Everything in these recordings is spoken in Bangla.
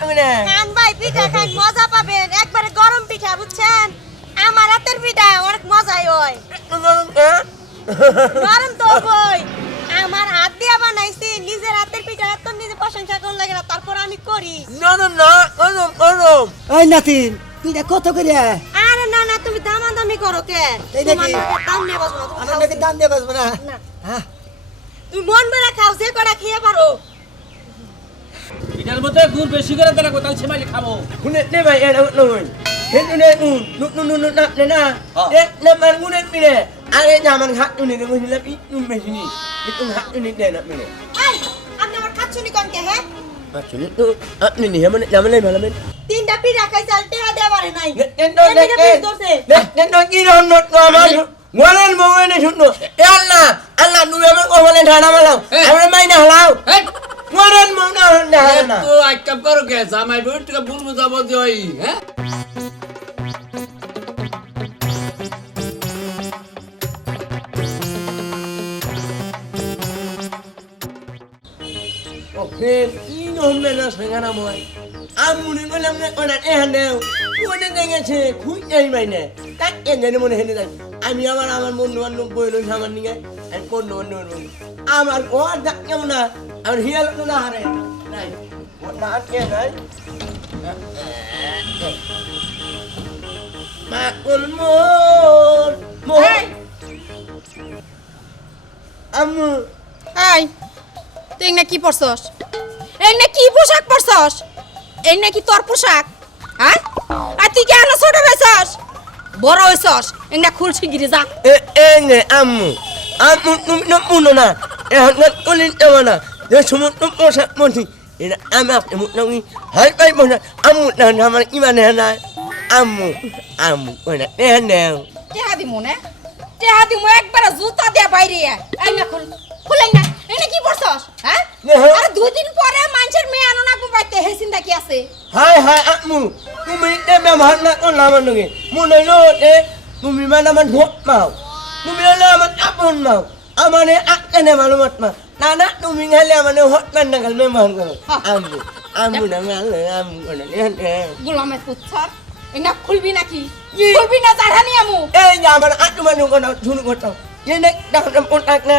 খান ভাই পিঠা খান মজা পাবেন। একবারে গরম পিঠা বুঝছেন? আমার হাতের পিঠা অনেক মজাই হয়। গরম তো বই আমার হাত দিয়ে বানাইছি নিজের হাতের পিঠা তো নিজে প্রশংসা করুন লাগে না তারপর আমি করি। নরম না গরম গরম। ওই নাতিন পিঠা কত করে? আরে না না তুমি দামাদামি করো কে? তোমার দাম নিয়ে বসবো না, তুমি আমার খাও। নাকি দাম দিয়ে বাঁচবো না? না। হ্যাঁ। তুমি মন বেড়া খাও যে কটা খেয়ে পারো। এটার মধ্যে গুড় বেশি করে তারা কোথাও সেমাইলে খাব। গুনে নে ভাই এর নয় হেতুনে উন নু নু নু। না নে না এক নাম্বার গুনে মিলে। আরে জামান হাত উনি রে বুঝলে পি নু। মেশিনি পিতুন হাত উনি দে না মিলে। এই আপনি আমার কাজ শুনি কোন কে হ্যাঁ কাজ শুনি আল্লাহ নুয়ে আমার কোমলে ঢাড়া মালাও আমার মাইনা হলাও। মরান মনে না না তো করো গ্যাস আমার? বউটাকে বলব যাব যে ওই হ্যাঁ মনে হেনে আমি আমার আমার বন্ধু বান্ধব বই লই আমার নিয়ে। আমার ও ডাক কেমন না। আমার হিয়াল তো না হারে নাই না কে নাই মা মোর মোর আম্মু এই তুই না কি পরছস এই না কি পোশাক পরছস এই নাকি তোর পোশাক হ্যাঁ আর তুই কেন ছোট হয়েছস বড় হয়েছস এই না খুল শিগগিরি যা Eh, eh, ne, amu. Amu, num, num, uno na. Eh, ngat kulin Hai, bai, bona. Amu, na, na, ma, ima, na, na. Amu, amu, bona. Eh, ne. টেহা দিমু না টেহা দিমু একবার জুতা দিয়ে বাইরে না খুল খুলাই না না কি পরছস হ্যাঁ নে, হ্যাঁ। আরে দুই দিন পরে মানুষের মেয়ে আনো না বাইতে হে চিন্তা কি আছে amu. Kumi, te, me, ma, na, kon, lama, nungi. Muna, no, eh. Kumi, ma, na, man, hot, mau. Kumi, na, man, apun, mau. Amane, akane, malumat, ma. Nana, kumi, ngali, amane, hot, man, na, kal, me, ma, Ha. Amu, amu, na, ngali, amu, bona. Eh, ne. গোলামের পুত্র এই না খুলবি নাকি। খুলবি না জারানি আমু Eh, mana kau nak suruh kau tahu. Ini nak dah nak pun nak na.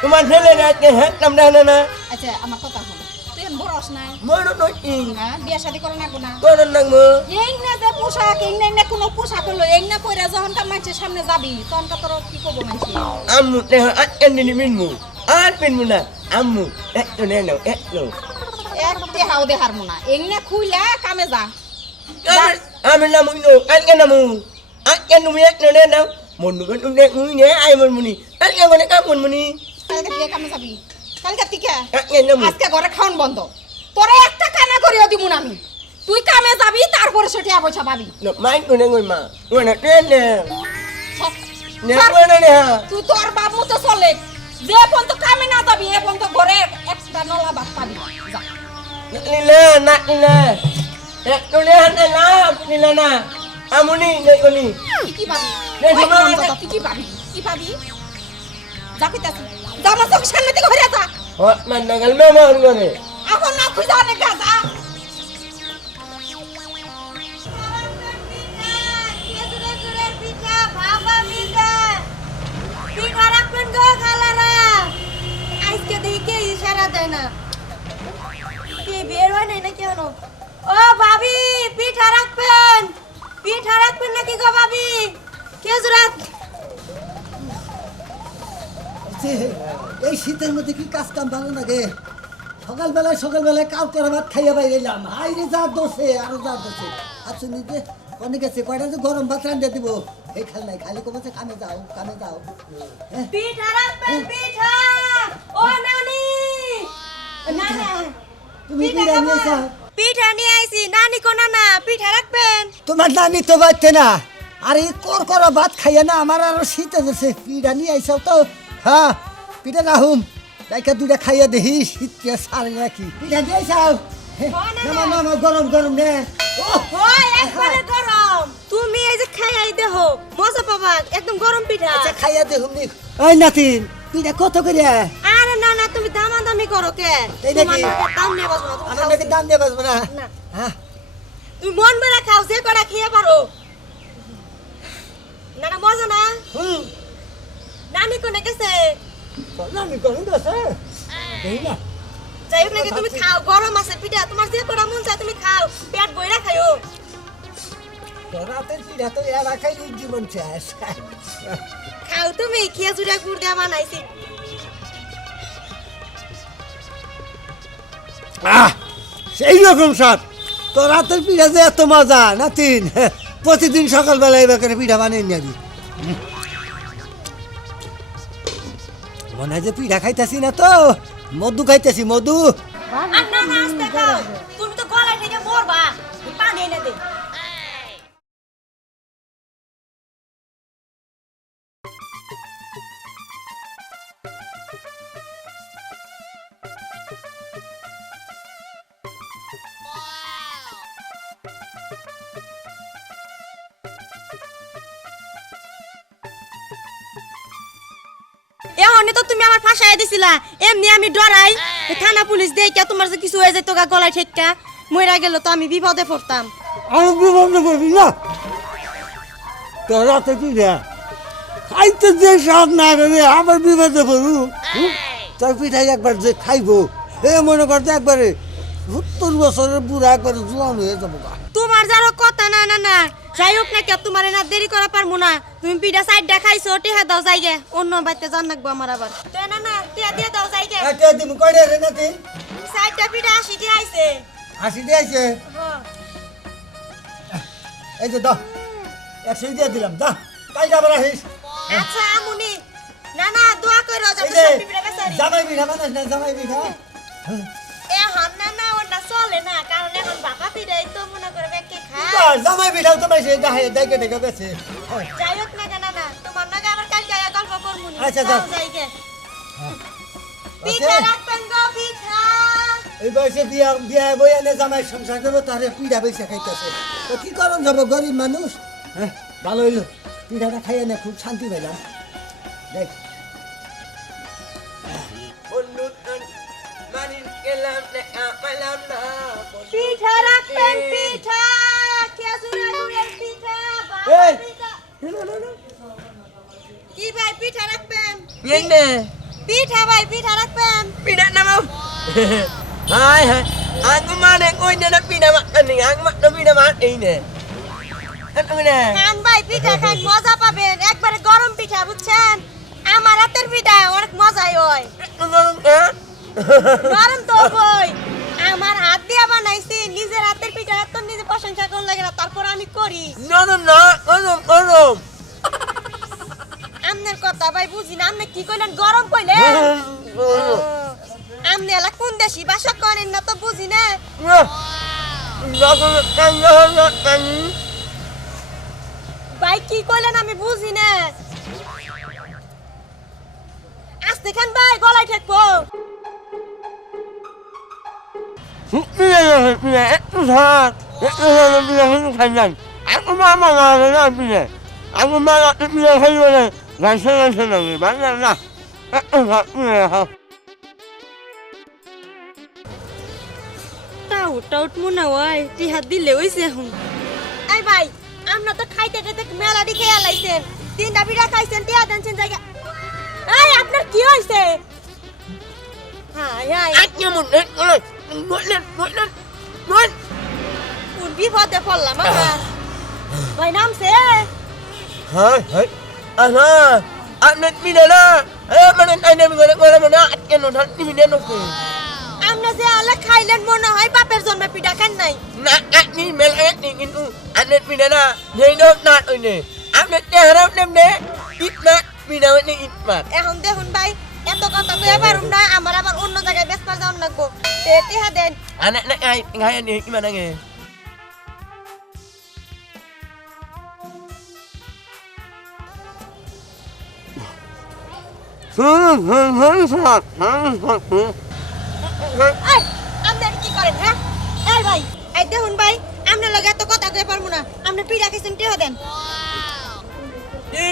Cuma hele nak ke hat nam dah na. আচ্ছা আমার কথা হলো তুই এখন বড়স নাই Mana nak ing. হ্যাঁ বিয়া শাদি করে না Kau nak nak mo. এই না যে পোশাক এই না কোনো পোশাক হলো এই না পরে যখন কার মানুষের সামনে যাবি তখন তোর কি করব মানুষ Amu teh at kan ni na. Amu. Eh tu ne no. Eh no. এক দেহাও দেহার মোনা এই না খুইলা কামে যা mo. At kan nu yak no ne na. Mon nu kan ne mu ne ai mon mu ni. At kan ko ne ka mon mu ni. কালকে দিয়ে কামে যাবি কালকে থেকে. আজকে ঘরে খাওয়ান বন্ধ তোরে একটা কামে করিও দিমু না আমি তুই কামে যাবি তারপরে সেটা পয়সা পাবি ne. Ne সব- ko na ne ha. তুই তোর বাপ মতো চলে যে পর্যন্ত কামে না যাবি এ পর্যন্ত ঘরে এক্সট্রা নলা ভাত পাবি যা nila. Nak nila na nila na. Amu ni, nak ko ni. কি পাবি নে, কি পাবি কি পাবি যা কইতাছি যা আমার সামনে থেকে ঘরে যা man nagal me ma ko ni. এখন না খুঁজা অনেক যা পিঠা, ভাপা পিঠা। পিঠা রাখবেন গো খালারা। আজকে দেখি কে ইশারা দেয় না? কে বের হয় নাই নাকি এখনও? ও ভাবি পিঠা রাখবেন। পিঠা রাখবেন নাকি গো ভাবি? খেজুরাত। ছে, এই শীতের মধ্যে কি কাজ কাম ভালো লাগে? সকালবেলায় সকালবেলায় কাল করা ভাত খাইয়া বাই গেলাম হাই রে যা দোষে আরও যা দোষে। আচ্ছা নিজে অনেক আছে কয়টা যে গরম ভাত রান্ধে দিব? এই খাল নাই খালি কমাচ্ছে কামে যাও কামে যাও। হ্যাঁ? পিঠা রাখবেন পিঠা। নানি নানা তুমি পিঠা বিরিয়ানি পিঠা নিয়ে আইছি। নানি কো নানা পিঠা রাখবেন? তোমার নানি তো বাড়তে না। আর এই কর করা ভাত খাইয়া না আমার আরও শীতে যাচ্ছে পিঠা নিয়ে আইসাও তো? হ্যাঁ পিঠা রাহুম ডাইকা দুটা খাইয়া দেখি শীতকে সারে নাকি। পিঠা দিয়ে আইসাও নামা গরম গরম নে। ও ওই গরম। তুমি এই যে খাই দেহো মজা পাবা একদম গরম পিঠা। আচ্ছা খাইয়া নি। ওই নাতিন পিঠা কত করে? করো কে? তোমার? দাম নিয়ে না, আমার। দাম বাঁচবো না? না। হ্যাঁ। তুমি মন বেড়া খাও যে কটা খেয়ে পারো। না না মজা না? হুম। নানি কোনে গেছে? আমি করুন আছে এই না। যাই হোক নাকি তুমি খাও গরম আছে পিঠা। তোমার যে কটা মন চায় তুমি খাও পেট বইরা খাইও। রাতের পিঠা তো এরা খাই জীবন শেষ। খাও তুমি খেয়ে জুড়ে গুড় বানাইছি। আহ সেই রকম স্বাদ তো রাতের পিঠা যে এত মজা না তিন প্রতিদিন সকালবেলা এবার করে পিঠা বানিয়ে নিবি মনে হয় যে পিঠা খাইতেছি না তো মধু খাইতেছি মধু এমনি তো তুমি আমার ফাঁসাই দিছিলা। এমনি আমি ডরাই। থানা পুলিশ দেখে তোমার যে কিছু হয়ে যেত গা গলায় ঠেক্কা। মইরা গেল তো আমি বিপদে পড়তাম। আমি বিবন্ধ করবি না। তো রাতে পিঠা খাইতে যে স্বাদ না করে আবার বিপদে পড়ু? তোর পিঠাই একবার যে খাইবো এ মনে করতে একবারে সত্তর বছরের বুড়া একবারে জোয়ান হয়ে যাব। তোমার যারো কথা না না না। যাই হোক না কে তোমার না দেরি করা পারব না। তুমি পিঠা সাইড দেখাইছো টিহা দাও যাই গে অন্য বাড়িতে জান রাখব আমার আবার। তো না না টিহা দিয়ে দাও একটা রে সাইডটা পিঠা আসি দিয়ে আইছে। হাসি দিয়েছে হ্যাঁ। এই যে দাও একশো দিয়ে দিলাম দা কাল যাবার আসিস। আচ্ছা আমুনি। না না দোয়া সব পিঠা বেচারি। জামাই পিঠা না জামাই পিঠা যা, জামাই পিঠাও তো বেশি দেখে দেখে দেখে বেছে যাই হোক না কেন না তোমার নাকি আবার কাল যাই গল্প করব আচ্ছা, যাও। যাও। পিঠা রাখবেন গো পিঠা। এই বয়সে বিয়া বিয়া বই এনে জামাই সংসার করব তাহলে পিঠা বেশি খাইতেছে। তো কি করুন যাব গরিব মানুষ? হ্যাঁ ভালো হইল। পিঠাটা খাইয়ে নে খুব শান্তি পেলাম দেখ। পিঠা রাখবেন পিঠা খেজুরের গুড়ের পিঠা বাবা এই! পিঠা কি ভাই পিঠা রাখবেন? পিঠা ভাই পিঠা রাখবেন? mana kau ni nak pina makan ni aku mak nak pina makan ni kan mana খান ভাই পিঠা খান মজা পাবেন। একবারে গরম পিঠা বুঝছেন? আমার হাতের পিঠা অনেক মজাই হয়। গরম তো বই নিজের হাতের পিঠা তো নিজে প্রশংসা করুন লাগে না তারপর আমি করি। no no no konom konom আমনের কথা ভাই বুঝি না আমনে কি কইলেন? গরম কইলেন? আমনে এলা কোন দেশি ভাষা করেন না তো বুঝি না। ভাই কি কইলেন আমি বুঝি না? আস্তে খান ভাই গলায় ঠেকবো। Aku mama nggak ada pina. Aku malah pina kayu ni. Rasa rasa lagi banyak lah. Aku nggak pina. টাউট টাউট মনে হয় টিহা দিলে হইছে এখন ভাই আমরা তো খাইতে খাইতে মেলা দি খেয়ে লাইছেন তিনটা পিঠা খাইছেন টিহা দেনছেন জায়গা এই আপনার কি হইছে হাই হাই Aku mau nak nak nak nak. কোন বিপদে পড়লাম আমার ভাই নামছে. Aha. Aku pina lah. Eh mana ada mana mana mana. Aku nak ni pina nak. আমরা যে আলা খাইলেন মনে হয় বাপের জন্মে পিঠা খান নাই melat ni itu. Aku pina lah. Jadi nak nak ini. Aku nak harap nem ne. Itmat pina ni itmat. এখন দেখুন ভাই এত কথা কয়ে পারুম না আমার আবার অন্য জায়গায় বেসপার যাওয়ার লাগবো তে টিহা দেন Anak nak ngai ngai ni gimana? Hmm, hmm, hmm, hmm, hmm, hmm, hmm. এই আপনার কি করেন হ্যাঁ এই ভাই এই দেখুন ভাই আপনার লগে এত কথা কয়ে পারব না আপনি পিঠা খাইছেন টিহা দেন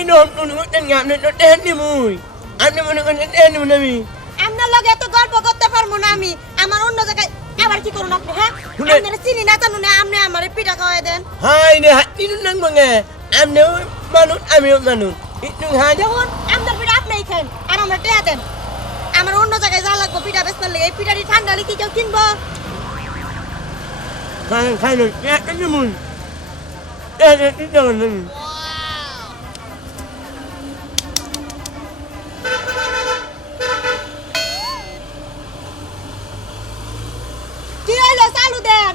nom nom nom dan ngam nom dan ni mui. Anu mana kan dan ni mana mi? আপনার লগে এত গল্প করতে পারব না আমি। আমার অন্য জায়গায় আবার কি করুন আপনি হ্যাঁ? আপনারা চিনি না জানুন না আপনি আমার পিঠা খাওয়াই দেন। হাই রে হাত তিন নং মঙ্গে আমনেও মানুষ আমিও হাই পিঠা আপনিই খান আর আমরা টেয়া দেন। আমার অন্য জায়গায় যা লাগবো পিঠা বেচতে লাগে এই পিঠাটি ঠান্ডা কি কেউ কিনবো? খাই খাই কেজি মুন কি হইল চালু দেন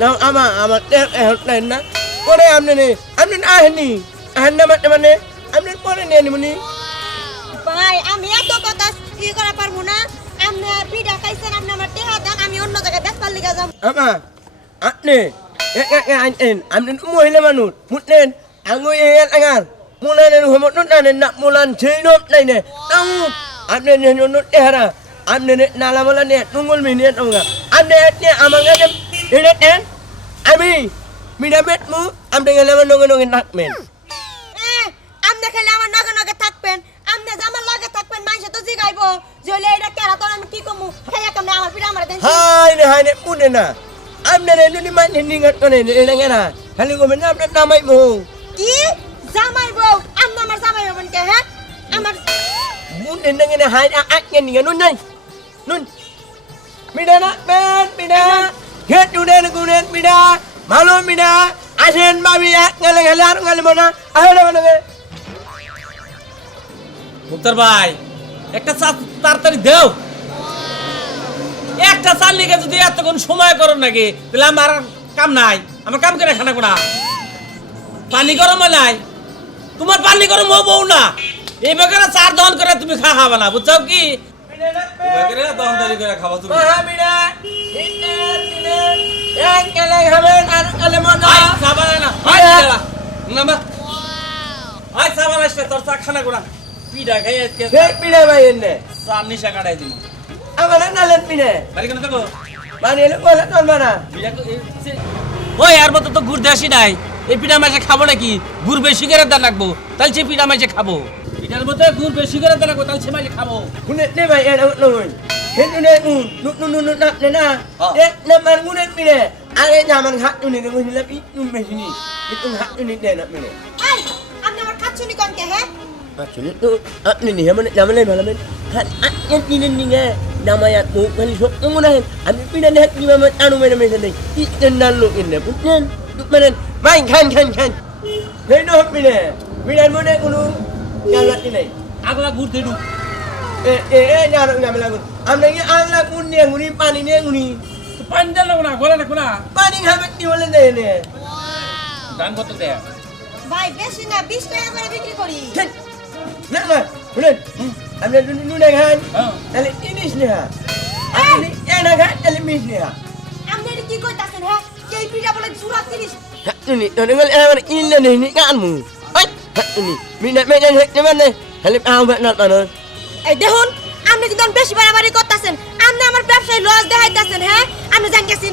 eh ne na kore amne ne amne ah ni ah na matne mane amne kore ne ni muni ভাই আমি এত কথা ই করা পারব না আপনি পিঠা খাইছেন আপনি আমার টেহা দেন আমি অন্য জায়গায় বেচবার লিগা যাম ama atne ya ya ya an amne mo hile manut mutnen ango e angar mulan ne ho mot na ne nak mulan chino nai ne tang amne ne no no tehara amne ne nala mala ne tungul mi ne tonga amne ne amanga ne ene ne ami mina bet mu amne ngale man no no nak men এ, আপনি খেলে আমার নগে নগে থাকবেন আপনি যে আমার লগে থাকবেন মানুষ তো জিগাইবো জলে এটা কেরা আমি কি কমু খেয়ে কেমনে আমার দেন hali ko men amne namai mo কি জামাই বউ আপনি আমার জামাই হবেন কে হ্যাঁ আমার hai a at ni nun nai nun mida nak men mida ku ne mida malo mida asen babi ya ngale ngale ar ngale mona. Ahele mona মুক্তার ভাই একটা চা তাড়াতাড়ি দেও। একটা চাল লিখে যদি এতক্ষণ সময় করো নাকি তাহলে আমার আর কাম নাই। আমার কাম করে খানা কোনা। পানি গরম নাই। তোমার পানি গরম হব না। এই বেকারে চার দহন করে তুমি খা খাবা না বুঝছ কি? বেকারে দহনদারি করে খাওয়া তুমি। Maha mida hitten mida yang ngale hamen ar ngale mona আই সাবান না আই দিলা নামা আই সাবান আসলে তোর চা খানা কোনা পিডা খাই আজকে। het mida bayin ne চা নিশা কাটাই দিব। amana nalet mida বাড়ি কেন দেখো mani le bola ton mana ওই আর মতো তো গুড় দেশি নাই। এই পিঠা মাঝে খাব নাকি? গুড় বেশি করে দান রাখব। তাহলে সে পিঠা মাঝে খাব। পিঠার মধ্যে গুড় বেশি করে দান রাখব তাহলে সে মাঝে খাব। bai en Ah. tu ni ngu ni lapi nu me sini itu hat tu ni de na mine এই আপনি আমার খাচ্ছুনি কোন কে হ্যাঁ hat at yan ni ni nga nama ya mu kali sok mu na am pina ne hat ni mama anu me me sini iten nan lu in ne putnen tu manen main kan kan kan Hei no mine mine mo ne kunu ngalat ni nai আগলা গুড় দেডু eh eh eh nyaro nyamel lagu am ne ala kun ne nguni pani ne nguni তো পানি দেন না গলা না কোনা pani habet ni wala ne ne দাম কত দেয় ভাই বেশি না বিশ টাকা করে বিক্রি করি dulu dah kan. হ্যাঁ Kali ini ni ha. Ini ya nak kan kali ini ni ha. আপনি কি কইতাছেন হ্যাঁ এই পিঠা বলে জুরা জিনিস ini ni ni kan mu. Ai. Hak tu ni. Minat minat hak ni mana? Kali awak nak mana? এই দেখুন আপনি কিন্তু বেশি বাড়াবাড়ি করতেছেন? আপনি আমার ব্যবসায় লস দেখাইতেছেন হ্যাঁ? আপনি জান গেছেন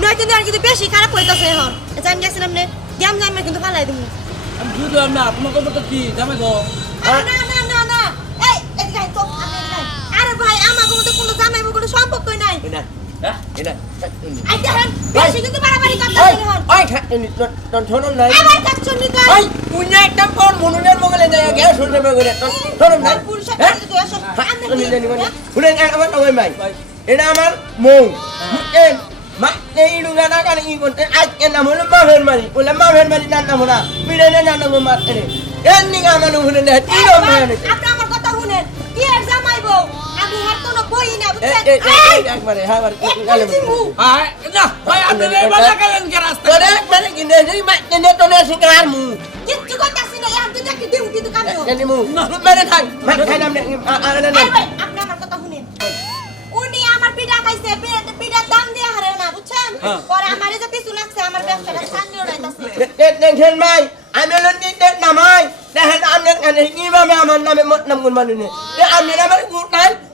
নয় কিন্তু আর কিন্তু বেশি খারাপ হইতেছে এখন। জান গেছেন আপনি গেম জানবে কিন্তু ফালাই দিব আমি না কত তো কি জামাই গো। না না না না এই এদিকে আই তো। আরে ভাই আমার মধ্যে কোনো জামাই কোনো সম্পর্কই নাই Ina. হ্যাঁ Ina. Hak tu ni. এই দেখেন বেশি কিন্তু বাড়াবাড়ি Ai hak tu ni. Ton ton tonon nai. আবার কাচ্ছন নি কই Ai. Punya tampon mununya mau kalian jaya gas sudah mau kalian. Ton tonon nai. আর পুরুষের Hah? কাছে তুই? হ্যাঁ? Ini. De এই tiro ভাই, me ne. আপনি আমার কথা শুনেন কি আর জামাই হাত কোনো বই না Eh বুঝছেন eh eh এই, akbare ha bar. এক করে দিমু। আয় না ভাই আপনি এই বাজা গেলেন কে রাস্তা Kore mana gini ni mak ne to ne singar mu. কিচ্ছু করতেছি না দেখি দিউ কিন্তু কামিও এই আপনি আমার কথা শুনেন উনি আমার পিঠা খাইছে পিঠা- পিঠার হ্যাঁ। পরে আমারে যে পিছু লাগছে আমার ব্যবসাটা সামনে উড়াইতাছে টেট দেখছেন আমি হলো টেট নামাই দেখেন আপনার কাছে কীভাবে আমার নামে মত নাম গুণ মানুষ আপনি আমার গুণ নাই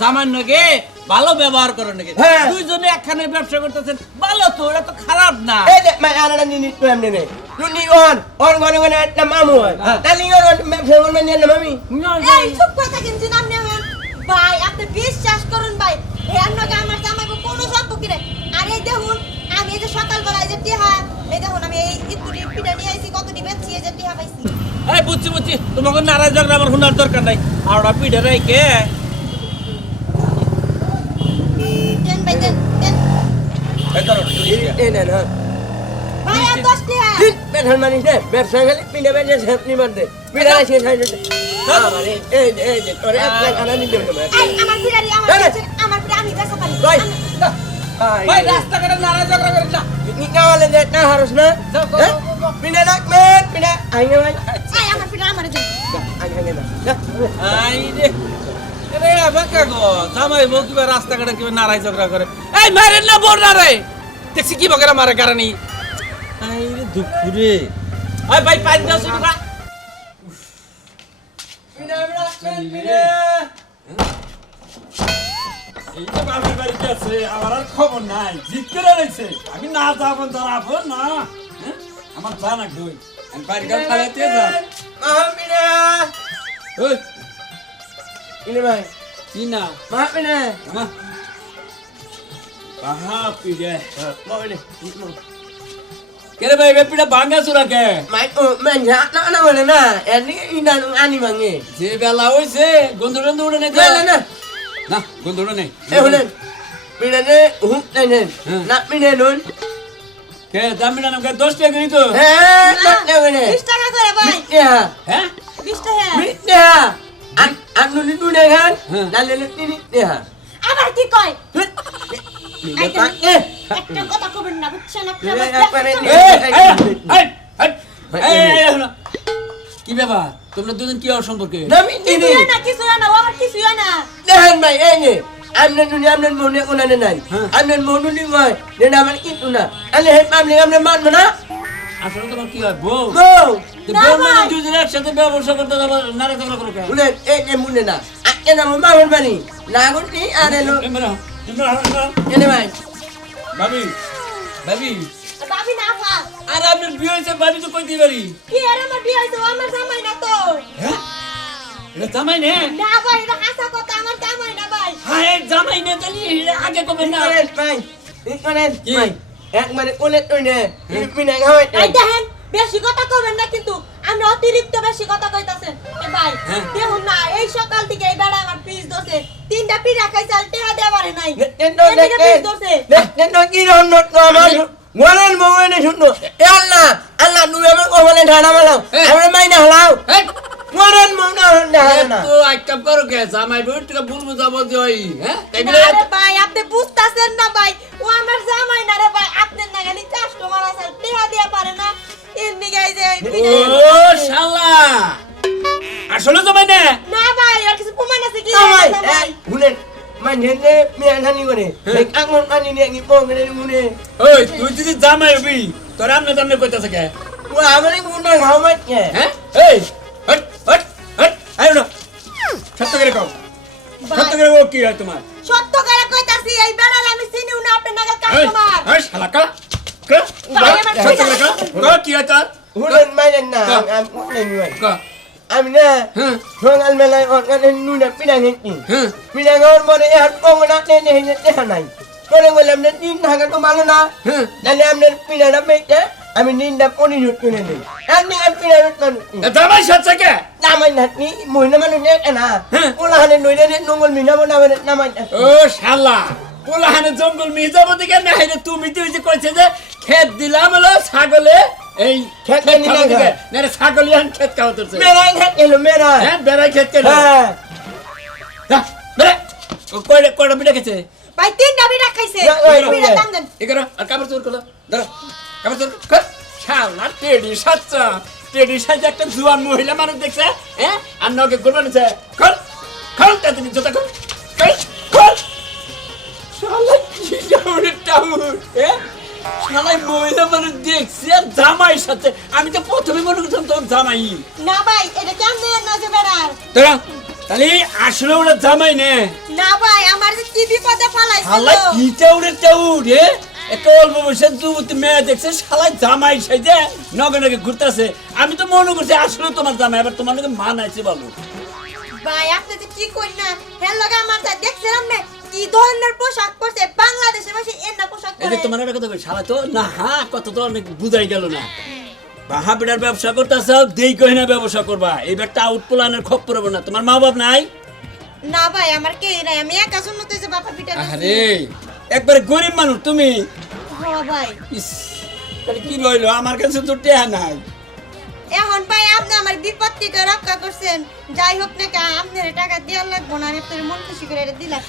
জামাই নগে ভালো ব্যবহার করো নাকি হ্যাঁ। দুইজনে একখানে ব্যবসা করতেছেন ভালো তো ওটা তো খারাপ না। এই যে মাই আনারা নি নি তো এমনি নে। নুনি অন অন গনে গনে একটা মামু হয়। অন ব্যবসা করবেন না মামি এই চুপ কথা কিন্তু নাম নেবেন ভাই আপনি বিশ্বাস করুন ভাই এর নগে আমার জামাইবো কোনো সম্পর্ক নেই আর এই দেখুন আমি এই যে সকালবেলা এই যে টিহা এই দেখুন আমি এই ইতুরি পিঠা নিয়ে আইছি বেচছি এই যে টিহা পাইছি। এই বুঝছি বুঝছি তোমাকে নারাজ ঝগড়া আমার শোনার দরকার নাই। আর ওরা পিঠে রাই কে দেন ভাই দেন দেন এই নেন হ্যাঁ ব্যবসা গেলে পিঠে বেজে সেপনি মারতে পিঠা শেষ হয়ে যেতে। পিঠা- রাস্তাঘাটে ঝগড়া করে। এই মারেন না দেখছি কি বকেরা মারে ভাই দাও এই তো বাপের বাড়িতে আছে আমার আর খবর নাই। জিত করে রয়েছে। আমি না যাব আপন না। হ্যাঁ? আমার জানা কই আমি বাড়ি ওই ইনে ভাই কি না মহা পিঠা আমা বাহা পিড়ে মহলে কেরে ভাই বেপিটা ভাঙ্গা চুরা কে মাই ও মান যা না না বলে না এনি ইনা আনি ভাঙে যে বেলা হইছে গন্ধ টন্ধ উড়ে নেই? না না না না গন্ধ উড়ে নেই এ হলেন পিঠা নে হুক নেন। না পিঠা নুন কে দামি না নামকে দশ টাকা করি তো হ্যাঁ না নেবে নে বিশ টাকা করে ভাই হ্যাঁ বিশ টাকা মিথ্যা আন আন নুনি নুনে খান হ্যাঁ। না তিনি দেহা আবার কি কয়? একটা কথা কবেন না বুঝছেন আপনি? এই, আমার একবারে ব্যবসা- নিয়ে- এই, এই, এই, এই, এই, এই, এই, শোনো। কি ব্যাপার? তোমরা দুজন কি সম্পর্কে? না কিছু না আমার কিছু না দেখেন ভাই এই নে আমনে নুনি আমনে মনে কোনানে নাই। হ্যাঁ। আমনে মনুনি কয় যে না আমার কিন্তু না। তাহলে হে আমনে আমনে মানবো না। আসলে তোমার কি হয় বউ বউ বউ মানে। দুজন একসাথে ব্যবসা করতে যাব নারে ঝগড়া করো কে শুনেন এই যে মুনে না আজকে না মামন বানি না গুটি আর এলো এমরা এমরা এমরা এনে ভাই ভাবি ভাবি ভাবি না খা আর আপনার বিয়ে হয়েছে ভাবি তো কইতে পারি কি আর আমার বিয়ে হয়েছে আমার জামাই না তো হ্যাঁ এটা জামাই নে না ভাই এটা হাসা কথা আমার জামাই না ভাই হ্যাঁ জামাই নে তাহলে আগে কবে না ভাই করেন ভাই এক মানে কোলে তুই নে মিনে খাওয়াই এই দেখেন বেশি কথা কবেন না কিন্তু আপনি অতিরিক্ত বেশি কথা কইতাছেন। এ ভাই হ্যাঁ। দেখুন না এই সকাল থেকে এই বেড়া আমার পিস দোষে তিনটা পিঠা খাইছে আর টেহা দেওয়া পারে নাই। আমার গরেন মনে শুনো। এ আল্লাহ আল্লাহ তুমি আমার কবলে ঢালা মালাও। আমরা মাইনা হলাও। গরেন মনে না তো আইকাম করো কে জামাই বলব যাব হ্যাঁ তাই বলে আরে ভাই আপনি বুঝতাছেন না ভাই। ও আমার জামাই না রে ভাই আপনার না কাস্টমার আছে টেহা দেওয়া পারে না। এমনি গাই যে ও শালা! আসলে জামাই নে না ভাই আর কিছু প্রমাণ আছে কি? শুনেন মানে যে মিয়া ধানি করে। এই কাঙ্গন পানি নিয়ে কি পং করে মুনে ওই তুই যদি জামাই হবি তোর আমনে তামনে কইতাছে কে? ও আমারে মাইছে হ্যাঁ? এই আই না সত্য করে কও। সত্য করে কও কি হয় তোমার? সত্য করে কইতাছি এই বেড়াল আমি চিনিও না আপনার নাগাল কাস্টমার এই শালা কা কা সত্য করে কও। কও কি হয় তোর? শুনেন মাইলেন না আমি না হ্যাঁ। সকাল অর্গানের নুনে পিড়া খেয়েছি পিড়া খাওয়ার পরে আর পঙ্গনা টেনে হেঁটে দেখা নাই। পরে বললাম না দিন থাকা তো ভালো না তাহলে আপনার পিড়াটা পেয়েছে আমি নিন্দা পনি রুট করে নিই আপনি আর জামাই সাথে কে? নামাই নাতনি মহিলা মানুষ দেখে না হ্যাঁ। ওলা হানে নইলে নঙ্গল মিনাবো নামে নামাই না। ও শালা পোলাহানে জঙ্গল দিকে না হেরে তুমি তো ওই যে কইছে যে খেত দিলাম হলো ছাগলে এই খেত খেত নিয়ে খাওয়া না দিকে। না ছাগল ইয়ান খেত খাওয়া তোরছে মেরাই খেত এলো মেরা হ্যাঁ বেড়াই খেত কেন হ্যাঁ। কয়টা কয়টা খেছে ভাই তিনটা বিড়া খাইছে। না। দাম দেন। এগারো আর কাপড় চোর করো ধরো। কাপড় চোর কর। শালা টেডি সাচ্চা টেডি সাজে একটা জুয়ান মহিলা মানুষ দেখছে হ্যাঁ? আর নকে করবে না কর কর তাড়াতাড়ি জোতা কর। কর কর। শালা কি জাউরে টাউর হ্যাঁ? শালাই মহিলা মানুষ দেখছে আর জামাই সাথে আমি তো প্রথমে মনে করছিলাম তোর জামাই। না ভাই এটা কেমনে নজর বেড়ার? তোরা তাহলে আসলে ওরা জামাই নে। না ভাই আমার যে কি বিপদে ফালাইছিল? শালাই কি চাউরে চাউর হে একটা অল্প মেয়ে দেখছে শালাই জামাই সাইজে নগে নগে ঘুরতেছে। আমি তো মনে করছি আসলে তোমার জামাই আবার তোমার লোকে মানাইছে বলো। ভাই আপনি যে কি কই না হেল লগা আমার যা দেখছিলাম না কি ধরনের পোশাক পরছে বাংলাদেশে বসে এন্না পোশাক এই যে তোমার কথা কই শালা তো না হা কত তো অনেক বুঝাই গেল না। বাহা পিঠার ব্যবসা করতেছ দেই কই না ব্যবসা করবা। এইবার তা আউট প্লানের খপ পড়ব না। তোমার মা বাপ নাই? না ভাই আমার কে নাই আমি একা শূন্য তো যে বাপা পিটা আরে একবারে গরিব মানুষ তুমি? ভাই। ইস তাহলে কি রইল আমার কাছে তো টেহা নাই। এখন ভাই আপনি আমার বিপদ থেকে রক্ষা করছেন। যাই হোক না কা আপনার টাকা দেওয়ার লাগবো না আমি মন খুশি করে দিলাম।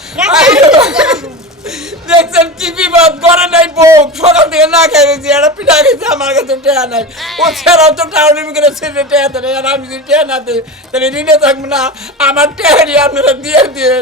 দেখছেন কি বিপদ? করে নাই বউ সকাল থেকে না খাই রয়েছি একটা পিঠা আমার কাছে টেয়া নাই। ও ছাড়াও তো টাউনে করে ছেলে টেয়া দেয় আর আমি যদি টেয়া না দিই তাহলে ঋণে থাকব না। আমার টেহারি আপনারা দিয়ে দিয়ে